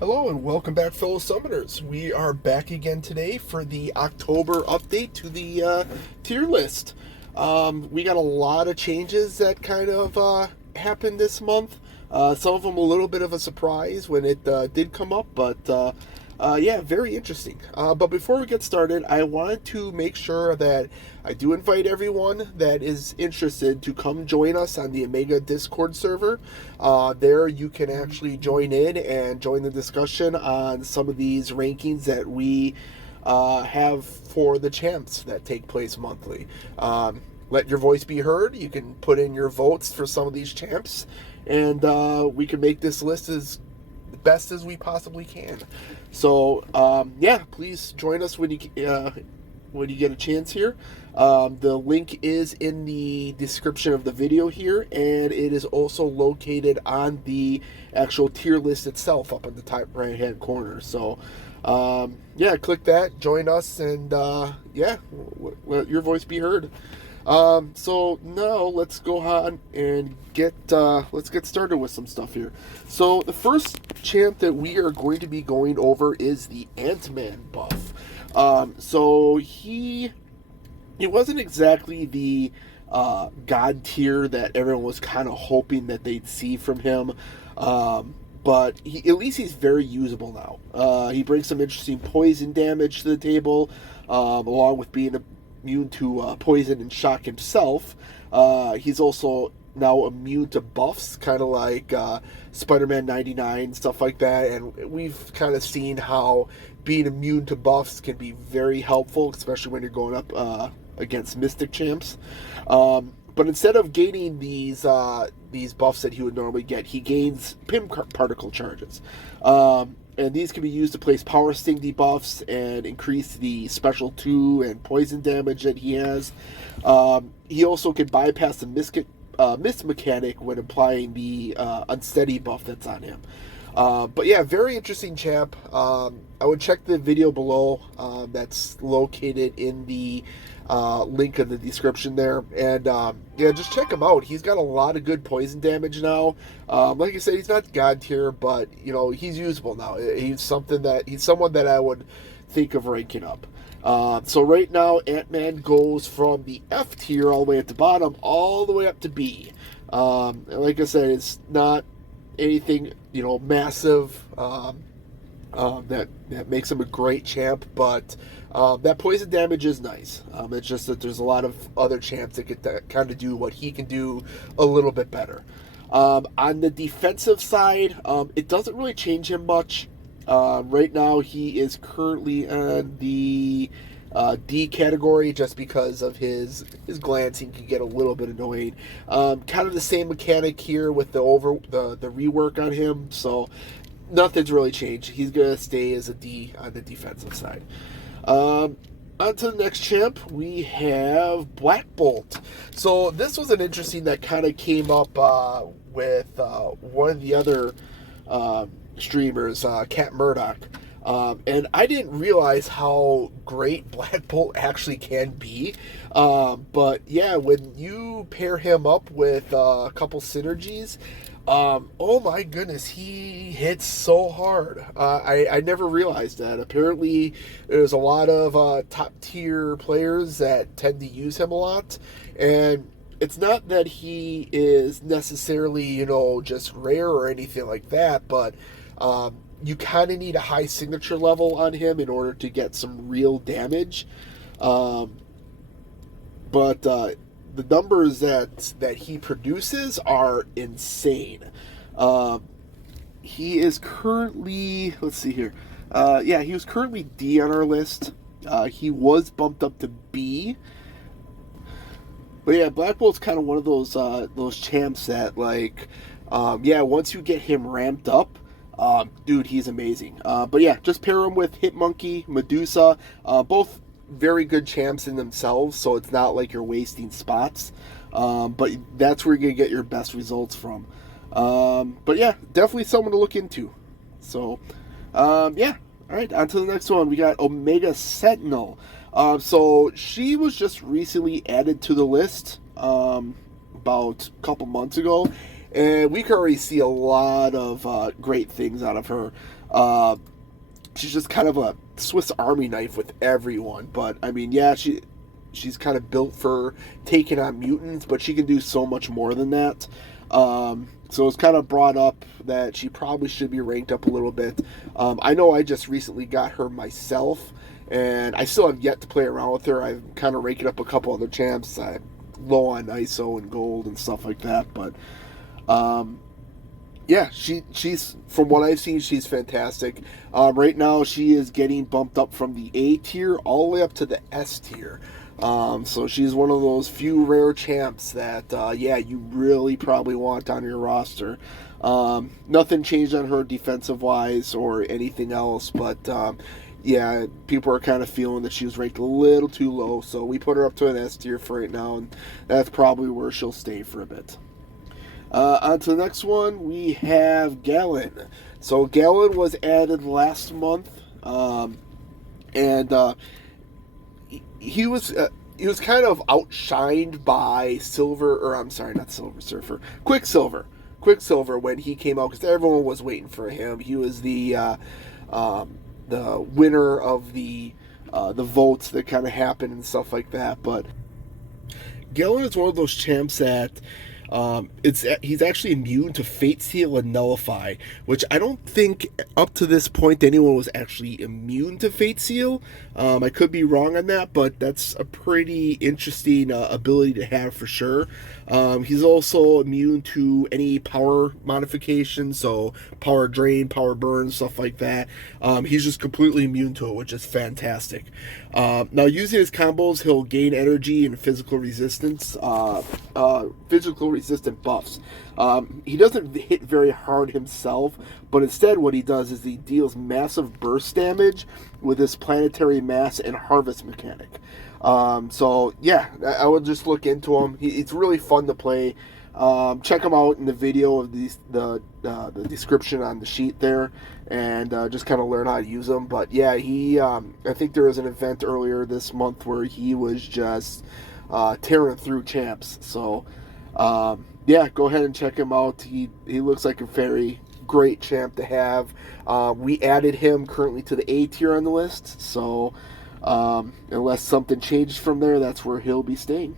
Hello and welcome back, fellow summoners. We are back again today for the October update to the tier list. We got a lot of changes that kind of happened this month. Some of them a little bit of a surprise when it did come up, but yeah, very interesting. But before we get started, I wanted to make sure that I do invite everyone that is interested to come join us on the Omega Discord server. There you can actually join in and join the discussion on some of these rankings that we have for the champs that take place monthly. Let your voice be heard. You can put in your votes for some of these champs, and we can make this list as best as we possibly can. So yeah, please join us when you get a chance here. The link is in the description of the video here, and it is also located on the actual tier list itself up in the top right hand corner. So yeah, click that, join us, and yeah, let your voice be heard. So now let's go on and let's get started with some stuff here. So the first champ that we are going to be going over is the AntMan Buff. So he wasn't exactly the god tier that everyone was kind of hoping that they'd see from him. But at least he's very usable now. He brings some interesting poison damage to the table, along with being immune to poison and shock himself. He's also now immune to buffs, kind of like Spider-Man 99, stuff like that. And we've kind of seen how being immune to buffs can be very helpful, especially when you're going up against Mystic champs. But instead of gaining these buffs that he would normally get, he gains Pim particle charges. And these can be used to place power sting debuffs and increase the special 2 and poison damage that he has. He also can bypass the mist mechanic when applying the unsteady buff that's on him. But yeah, very interesting champ. I would check the video below. That's located in the link in the description there, and yeah, just check him out. He's got a lot of good poison damage now. Like I said, he's not god tier, but you know, he's usable now. He's someone that I would think of ranking up. So right now, AntMan goes from the F tier all the way at the bottom, all the way up to B. Like I said, it's not anything, you know, massive that makes him a great champ, but that poison damage is nice. It's just that there's a lot of other champs that get to kind of do what he can do a little bit better. On the defensive side, it doesn't really change him much. Right now, he is currently on the D category just because of his glancing can get a little bit annoying. Kind of the same mechanic here with the rework on him, so nothing's really changed. He's going to stay as a D on the defensive side. On to the next champ, we have Black Bolt. So this was an interesting that kind of came up with one of the other streamers, Cat Murdoch. And I didn't realize how great Black Bolt actually can be. But yeah, when you pair him up with a couple synergies, oh my goodness, he hits so hard. I never realized that. Apparently, there's a lot of top tier players that tend to use him a lot. And it's not that he is necessarily, you know, just rare or anything like that, but you kind of need a high signature level on him in order to get some real damage. But the numbers that he produces are insane. He is currently, let's see here. Yeah, he was currently D on our list. He was bumped up to B. But yeah, Black Bolt's kind of one of those champs that, like, yeah, once you get him ramped up, dude, he's amazing. But yeah, just pair him with Hitmonkey, Medusa, both very good champs in themselves, so it's not like you're wasting spots. But that's where you're going to get your best results from. But yeah, definitely someone to look into. So, yeah. All right, on to the next one. We got Omega Sentinel. So she was just recently added to the list about a couple months ago. and we can already see a lot of great things out of her. She's just kind of a Swiss Army knife with everyone. But I mean, yeah, she's kind of built for taking on mutants, but she can do so much more than that. So it's kind of brought up that she probably should be ranked up a little bit. I know I just recently got her myself, and I still have yet to play around with her. I'm kind of ranking up a couple other champs. I'm low on ISO and gold and stuff like that, but yeah, she's from what I've seen, she's fantastic. Right now, she is getting bumped up from the A tier all the way up to the S tier. So she's one of those few rare champs that, yeah, you really probably want on your roster. Nothing changed on her defensive-wise or anything else, but yeah, people are kind of feeling that she was ranked a little too low, so we put her up to an S tier for right now, and that's probably where she'll stay for a bit. On to the next one, we have Galan. So Gillen was added last month, and he was kind of outshined by Quicksilver. Quicksilver when he came out, because everyone was waiting for him. He was the winner of the votes that kind of happened and stuff like that. But Gillen is one of those champs that he's actually immune to Fate Seal and Nullify, which I don't think up to this point anyone was actually immune to Fate Seal. I could be wrong on that, but that's a pretty interesting ability to have for sure. He's also immune to any power modifications, so power drain, power burn, stuff like that. He's just completely immune to it, which is fantastic. Now, using his combos, he'll gain energy and physical resistance, physical resistant buffs. He doesn't hit very hard himself, but instead what he does is he deals massive burst damage with his planetary mass and harvest mechanic. So yeah, I would just look into him. It's really fun to play. Check him out in the video of the description on the sheet there, and just kind of learn how to use him. But yeah, I think there was an event earlier this month where he was just tearing through champs. So yeah, go ahead and check him out. He looks like a very great champ to have. We added him currently to the A tier on the list, so unless something changed from there, that's where he'll be staying.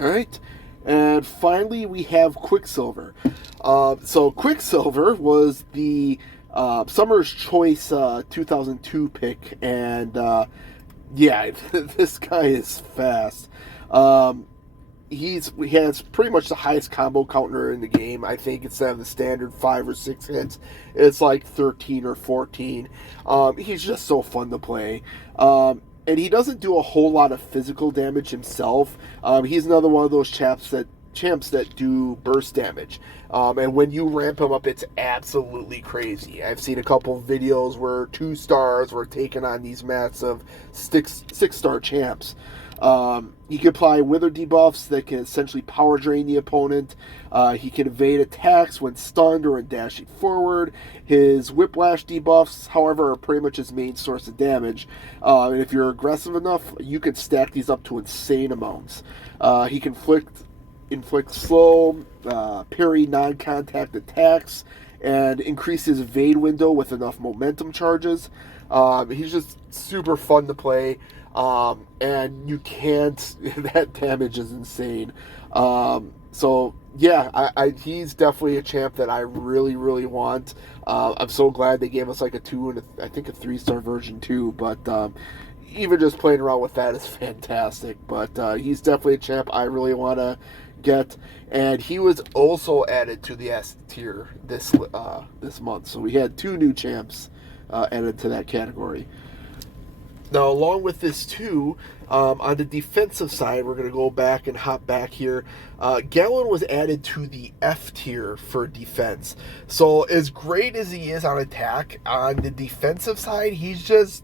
Alright, and finally we have Quicksilver. So Quicksilver was the Summer's Choice 2002 pick, and yeah, this guy is fast. He has pretty much the highest combo counter in the game. I think instead of the standard 5 or 6 hits, it's like 13 or 14. He's just so fun to play. And he doesn't do a whole lot of physical damage himself. He's another one of those champs that do burst damage. And when you ramp him up, it's absolutely crazy. I've seen a couple of videos where 2 stars were taking on these massive 6-star champs. He can apply wither debuffs that can essentially power drain the opponent. He can evade attacks when stunned or when dashing forward. His whiplash debuffs, however, are pretty much his main source of damage. And if you're aggressive enough, you can stack these up to insane amounts. He can inflict slow, parry non-contact attacks, and increase his evade window with enough momentum charges. He's just super fun to play. And you can't, that damage is insane. So yeah, he's definitely a champ that I really, really want. I'm so glad they gave us like a 2 and I think a 3-star version too, but, even just playing around with that is fantastic. But, he's definitely a champ I really want to get, and he was also added to the S tier this month. So we had 2 new champs, added to that category. Now, along with this too, on the defensive side, we're going to go back and hop back here. Galan was added to the F tier for defense. So as great as he is on attack, on the defensive side, he's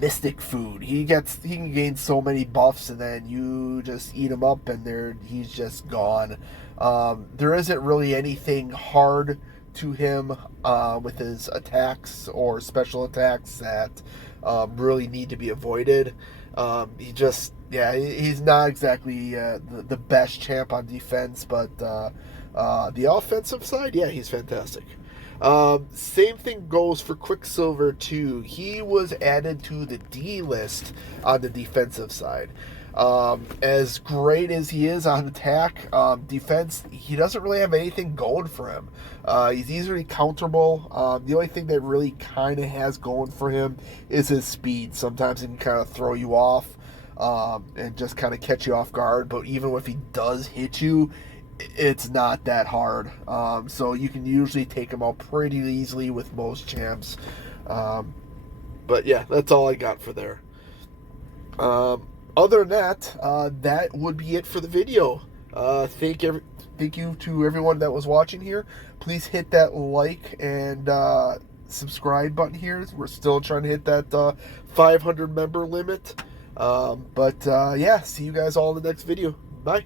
mystic food. He can gain so many buffs, and then you just eat him up, and he's just gone. There isn't really anything hard to him with his attacks or special attacks that really need to be avoided. He's not exactly the best champ on defense, but The offensive side, yeah, he's fantastic. Same thing goes for Quicksilver too. He was added to the D list on the defensive side. As great as he is on attack, defense, he doesn't really have anything going for him. He's easily counterable. The only thing that really kind of has going for him is his speed. Sometimes he can kind of throw you off and just kind of catch you off guard. But even if he does hit you, it's not that hard. So you can usually take him out pretty easily with most champs. But yeah, that's all I got for there. Other than that, that would be it for the video. Thank you to everyone that was watching here. Please hit that like and subscribe button here. We're still trying to hit that 500 member limit. Yeah, see you guys all in the next video. Bye.